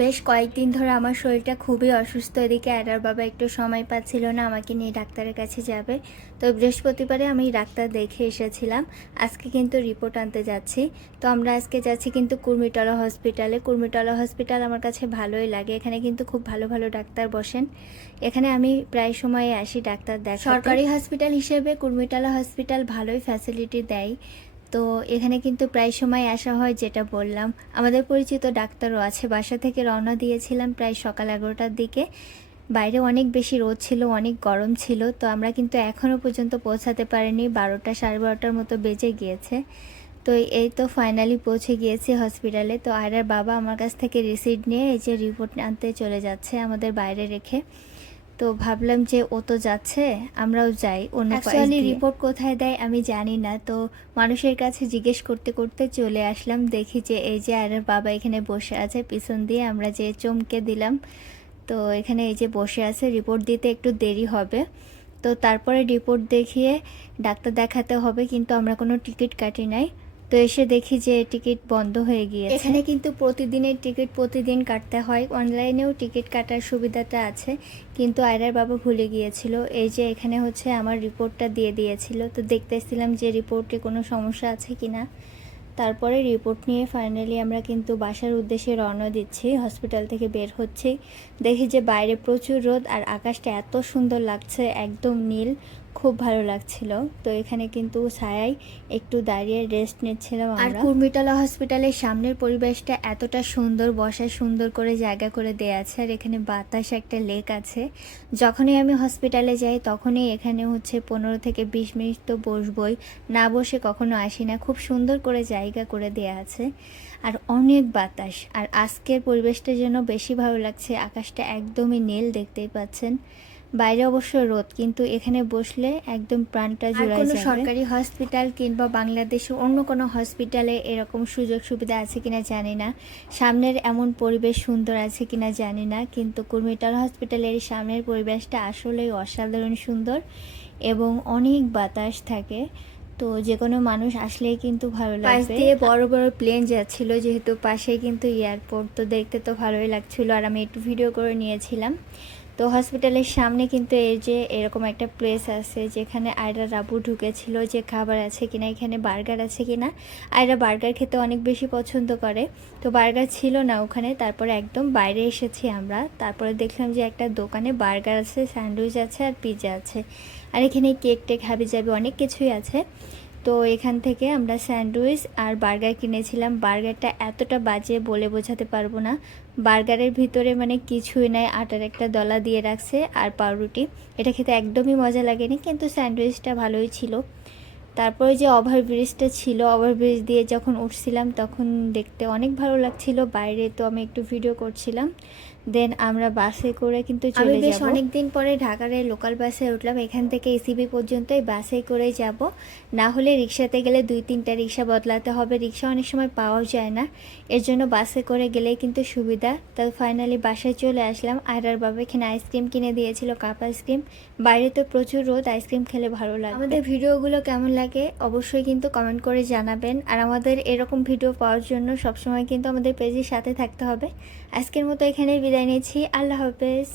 বেশ কয়েকদিন ধরে আমার শরীরটা খুবই অসুস্থ। এদিকে অ্যাডার বাবা একটু সময় পাচ্ছিল না আমাকে নিয়ে ডাক্তারের কাছে যাবে। তো বৃহস্পতিবারে আমি ডাক্তার দেখে এসেছিলাম। আজকে কিন্তু রিপোর্ট আনতে যাচ্ছি। তো আমরা আজকে যাচ্ছি কিন্তু কুর্মিটলা হসপিটালে। কুর্মিটলা হসপিটাল আমার কাছে ভালোই লাগে। এখানে কিন্তু খুব ভালো ভালো ডাক্তার বসেন। এখানে আমি প্রায় সময়ে আসি ডাক্তার দেখাতে। সরকারি হসপিটাল হিসেবে কুর্মিটলা হসপিটাল ভালোই ফ্যাসিলিটি দেয়। তো এখানে কিন্তু প্রায় সময় আসা হয়, যেটা বললাম। আমাদের পরিচিত ডাক্তারও আছে। বাসা থেকে রওনা দিয়েছিলাম প্রায় সকাল 11টার দিকে। বাইরে অনেক বেশি রোদ ছিল, অনেক গরম ছিল। তো আমরা কিন্তু এখনও পর্যন্ত পৌঁছাতে পারিনি। 12টা সাড়ে 12টার মতো বেজে গিয়েছে। তো এই তো ফাইনালি পৌঁছে গিয়েছি হসপিটালে। তো আয়রার বাবা আমার কাছ থেকে রিসিট নিয়ে এই যে রিপোর্ট আনতে চলে যাচ্ছে আমাদের বাইরে রেখে। তো ভাবলাম যে ও তো যাচ্ছে, আমরাও যাই অন্য অ্যাকচুয়ালি রিপোর্ট কোথায় দেয় আমি জানি না। তো মানুষের কাছে জিজ্ঞেস করতে করতে চলে আসলাম। দেখি যে এই যে আয়রার বাবা এখানে বসে আছে পিছন দিয়ে, আমরা যে চমকে দিলাম। তো এখানে এই যে বসে আছে, রিপোর্ট দিতে একটু দেরি হবে। তো তারপরে রিপোর্ট দেখিয়ে ডাক্তার দেখাতে হবে, কিন্তু আমরা কোনো টিকিট কাটি নাই। তো এসে দেখি যে টিকিট বন্ধ হয়ে গিয়েছে। এখানে কিন্তু প্রতিদিনের টিকিট প্রতিদিন কাটতে হয়। অনলাইনেও টিকিট কাটার সুবিধাটা আছে, কিন্তু আয়রার বাবা ভুলে গিয়েছিল। এই যে এখানে হচ্ছে আমার রিপোর্টটা দিয়ে দিয়েছিল। তো দেখতেছিলাম যে রিপোর্টে কোনো সমস্যা আছে কিনা। তারপরে রিপোর্ট নিয়ে ফাইনালি আমরা কিন্তু বাসার উদ্দেশ্যে রওনা দিচ্ছি। হসপিটাল থেকে বের হচ্ছি, দেখি যে বাইরে প্রচুর রোদ আর আকাশটা এত সুন্দর লাগছে, একদম নীল, খুব ভালো লাগছিল। তো এখানে কিন্তু ছায়ায় একটু দাঁড়িয়ে রেস্ট নিচ্ছিলাম আমরা। আর কুর্মিটলা হসপিটালের সামনের পরিবেশটা এতটা সুন্দর, বসার সুন্দর করে জায়গা করে দেয়া আছে। আর এখানে বাতাস, একটা লেক আছে। যখনই আমি হসপিটালে যাই তখনই এখানে হচ্ছে 15 থেকে 20 মিনিট তো বসবই, না বসে কখনো আসি না। খুব সুন্দর করে জায়গা করে দেয়া আছে আর অনেক বাতাস। আর আজকের পরিবেশটার জন্য বেশি ভালো লাগছে। আকাশটা একদমই নীল, দেখতেই পাচ্ছেন। বাইরে অবশ্য রোদ, কিন্তু এখানে বসলে একদম প্রাণটা জুড়ায় যাবে। কোনো সরকারি হসপিটাল কিংবা বাংলাদেশের অন্য কোনো হসপিটালে এরকম সুযোগ সুবিধা আছে কিনা জানি না, সামনের এমন পরিবেশ সুন্দর আছে কিনা জানি না, কিন্তু কুর্মিটলা হসপিটালের সামনের পরিবেশটা আসলেই অসাধারণ সুন্দর এবং অনেক বাতাস থাকে। তো যে কোনো মানুষ আসলেই কিন্তু ভালো লাগবে। পাশ দিয়ে বড় বড় প্লেন যাচ্ছিল, যেহেতু পাশেই কিন্তু এয়ারপোর্ট, তো দেখতে তো ভালোই লাগছিল। আর আমি একটু ভিডিও করে নিয়েছিলাম। তো হসপিটালের সামনে কিন্তু এই যে এরকম একটা প্লেস আছে যেখানে আয়রা রাবু ঢুকেছিল, যে খাবার আছে কিনা, এখানে বার্গার আছে কিনা। আয়রা বার্গার খেতে অনেক বেশি পছন্দ করে, তো বার্গার ছিল না ওখানে। তারপরে একদম বাইরে এসেছি আমরা। তারপরে দেখলাম যে একটা দোকানে বার্গার আছে, স্যান্ডউইচ আছে আর পিৎজা আছে। আর এখানে কেক টেক হাবি যাবে অনেক কিছুই আছে। তো এখান থেকে আমরা স্যান্ডউইচ আর বার্গার কিনেছিলাম। বার্গারটা এতটা বাজে বলে বোঝাতে পারবো না। বার্গারের ভিতরে মানে কিছুই নাই, আটার একটা দলা দিয়ে রাখছে আর পাউরুটি। এটা খেতে একদমই মজা লাগেনি, কিন্তু স্যান্ডউইচটা ভালোই ছিল। তারপরে যে ওভারব্রিজটা ছিল, ওভারব্রিজ দিয়ে যখন উঠছিলাম তখন দেখতে অনেক ভালো লাগছিল বাইরে। তো আমি একটু ভিডিও করছিলাম। দেন আমরা বাসে করে কিন্তু চলে যাব। বেশ অনেকদিন পরে ঢাকার এই লোকাল বাসে উঠলাম। এখান থেকে এসিবি পর্যন্ত এই বাসে করে যাব, না হলে রিক্সাতে গেলে 2-3টা রিক্সা বদলাতে হবে। রিক্সা অনেক সময় পাওয়াও যায় না, এর জন্য বাসে করে গেলেই কিন্তু সুবিধা। তো ফাইনালি বাসায় চলে আসলাম। আয়রার বাবা এখানে আইসক্রিম কিনে দিয়েছিল, কাপ আইসক্রিম। বাইরে তো প্রচুর রোদ, আইসক্রিম খেলে ভালো লাগে। আমাদের ভিডিওগুলো কেমন লাগে অবশ্যই কিন্তু কমেন্ট করে জানাবেন। আর আমাদের এরকম ভিডিও পাওয়ার জন্য সবসময় কিন্তু আমাদের পেজের সাথে থাকতে হবে। আজকের মতো এখানেই বিদায় নিচ্ছি। আল্লাহ হাফেজ।